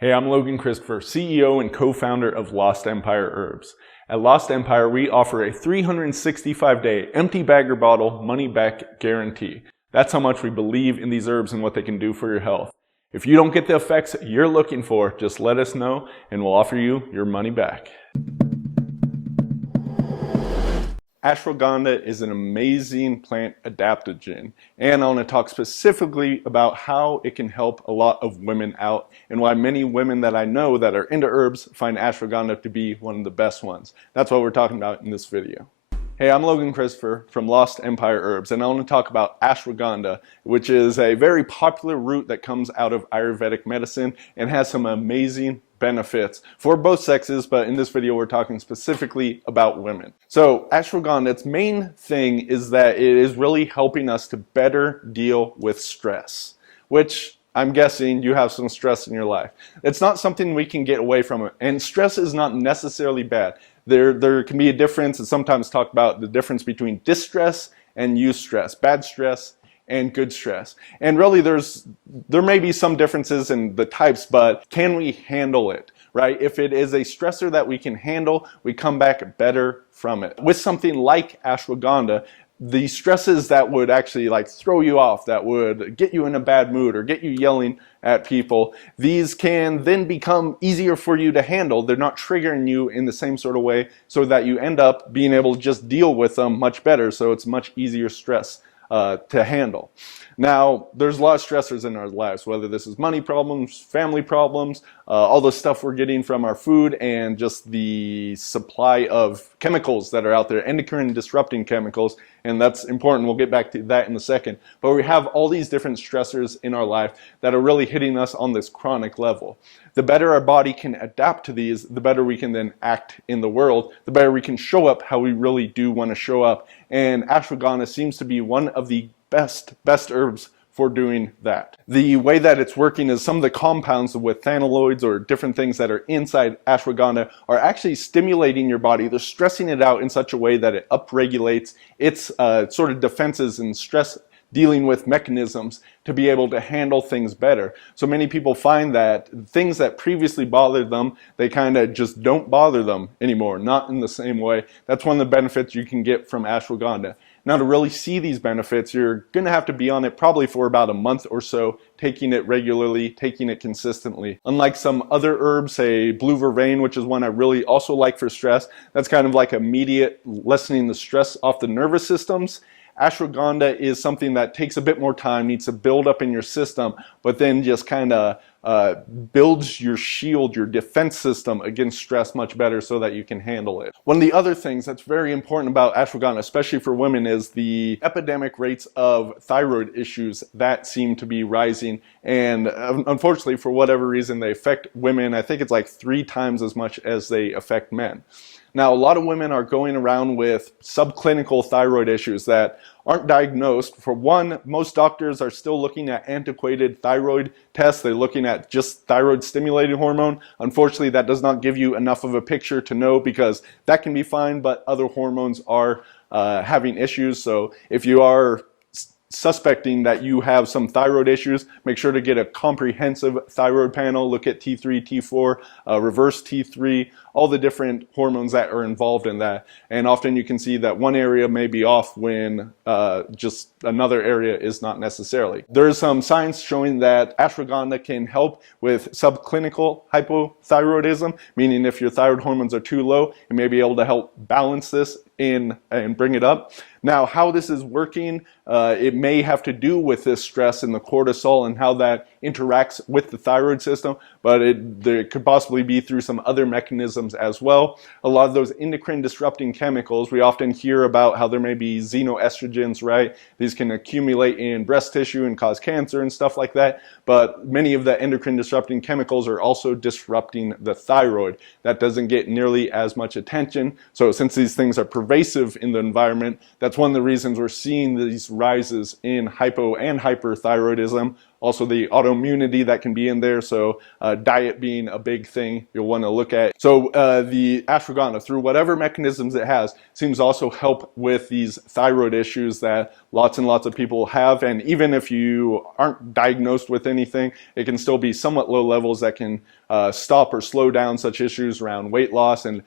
Hey, I'm Logan Christopher, CEO and co-founder of Lost Empire Herbs. At Lost Empire, we offer a 365-day empty bagger bottle money-back guarantee. That's how much we believe in these herbs and what they can do for your health. If you don't get the effects you're looking for, just let us know and we'll offer you your money back. Ashwagandha is an amazing plant adaptogen, and I want to talk specifically about how it can help a lot of women out and why many women that I know that are into herbs find ashwagandha to be one of the best ones. That's what we're talking about in this video. Hey, I'm Logan Christopher from Lost Empire Herbs, and I want to talk about ashwagandha, which is a very popular root that comes out of ayurvedic medicine and has some amazing benefits for both sexes, but in this video we're talking specifically about women. So ashwagandha, its main thing is that it is really helping us to better deal with stress, which I'm guessing you have some stress in your life. It's not something we can get away from, and stress is not necessarily bad. There can be a difference, and sometimes talk about the difference between distress and eustress, bad stress and good stress. And really there may be some differences in the types, but can we handle it, right? If it is a stressor that we can handle, we come back better from it. With something like ashwagandha, the stresses that would actually like throw you off, that would get you in a bad mood or get you yelling at people, these can then become easier for you to handle. They're not triggering you in the same sort of way, so that you end up being able to just deal with them much better. So it's much easier stress to handle. Now, there's a lot of stressors in our lives, whether this is money problems, family problems, all the stuff we're getting from our food, and just the supply of chemicals that are out there, endocrine disrupting chemicals, and that's important. We'll get back to that in a second. But we have all these different stressors in our life that are really hitting us on this chronic level. The better our body can adapt to these, the better we can then act in the world, the better we can show up how we really do want to show up. And ashwagandha seems to be one of the best herbs for doing that. The way that it's working is some of the compounds with phenolids or different things that are inside ashwagandha are actually stimulating your body. They're stressing it out in such a way that it upregulates its sort of defenses and stress dealing with mechanisms to be able to handle things better. So many people find that things that previously bothered them, they kind of just don't bother them anymore, not in the same way. That's one of the benefits you can get from ashwagandha. Now, to really see these benefits, you're going to have to be on it probably for about a month or so, taking it regularly, taking it consistently. Unlike some other herbs, say blue vervain, which is one I really also like for stress, that's kind of like immediate lessening the stress off the nervous systems. Ashwagandha is something that takes a bit more time, needs to build up in your system, but then just kind of builds your shield, your defense system against stress much better so that you can handle it. One of the other things that's very important about ashwagandha, especially for women, is the epidemic rates of thyroid issues that seem to be rising. And unfortunately, for whatever reason, they affect women. I think it's like 3 times as much as they affect men. Now, a lot of women are going around with subclinical thyroid issues that aren't diagnosed. For one, most doctors are still looking at antiquated thyroid tests. They're looking at just thyroid stimulating hormone. Unfortunately, that does not give you enough of a picture to know, because that can be fine, but other hormones are having issues. So if you are suspecting that you have some thyroid issues, make sure to get a comprehensive thyroid panel. Look at T3, T4, reverse T3, all the different hormones that are involved in that. And often you can see that one area may be off when just another area is not necessarily. There is some science showing that ashwagandha can help with subclinical hypothyroidism, meaning if your thyroid hormones are too low, it may be able to help balance this in and bring it up. Now, how this is working, it may have to do with this stress and the cortisol and how that interacts with the thyroid system, but it could possibly be through some other mechanisms as well. A lot of those endocrine disrupting chemicals, we often hear about how there may be xenoestrogens, right? These can accumulate in breast tissue and cause cancer and stuff like that, but many of the endocrine disrupting chemicals are also disrupting the thyroid. That doesn't get nearly as much attention. So since these things are pervasive in the environment, that's one of the reasons we're seeing these rises in hypo and hyperthyroidism also the autoimmunity that can be in there. So diet being a big thing you'll want to look at. So the ashwagandha, through whatever mechanisms it has, seems to also help with these thyroid issues that lots and lots of people have. And even if you aren't diagnosed with anything, it can still be somewhat low levels that can stop or slow down such issues around weight loss and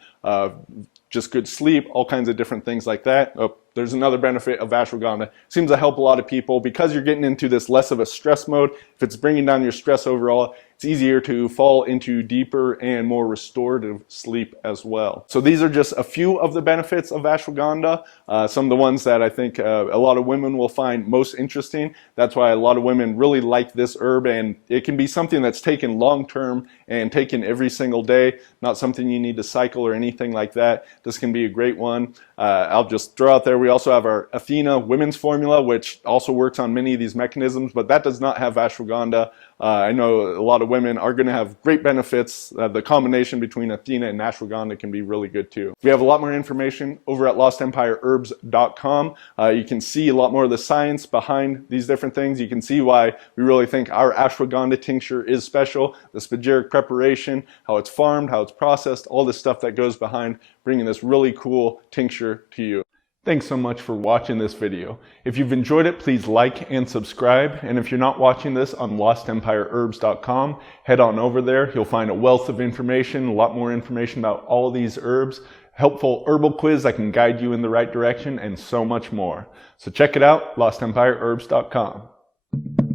just good sleep, all kinds of different things like that. Oh, there's another benefit of ashwagandha. Seems to help a lot of people because you're getting into this less of a stress mode. If it's bringing down your stress overall, it's easier to fall into deeper and more restorative sleep as well. So these are just a few of the benefits of ashwagandha. Some of the ones that I think a lot of women will find most interesting. That's why a lot of women really like this herb, and it can be something that's taken long term and taken every single day, not something you need to cycle or anything like that. This can be a great one. I'll just throw out there, we also have our Athena women's formula, which also works on many of these mechanisms, but that does not have ashwagandha. I know a lot of women are going to have great benefits. The combination between Athena and ashwagandha can be really good too. We have a lot more information over at LostEmpireHerbs.com. You can see a lot more of the science behind these different things. You can see why we really think our ashwagandha tincture is special, the spagyric preparation, how it's farmed, how it's processed, all this stuff that goes behind bringing this really cool tincture to you. Thanks so much for watching this video. If you've enjoyed it, please like and subscribe. And if you're not watching this on LostEmpireHerbs.com, head on over there. You'll find a wealth of information, a lot more information about all of these herbs, helpful herbal quiz that can guide you in the right direction, and so much more. So check it out, LostEmpireHerbs.com.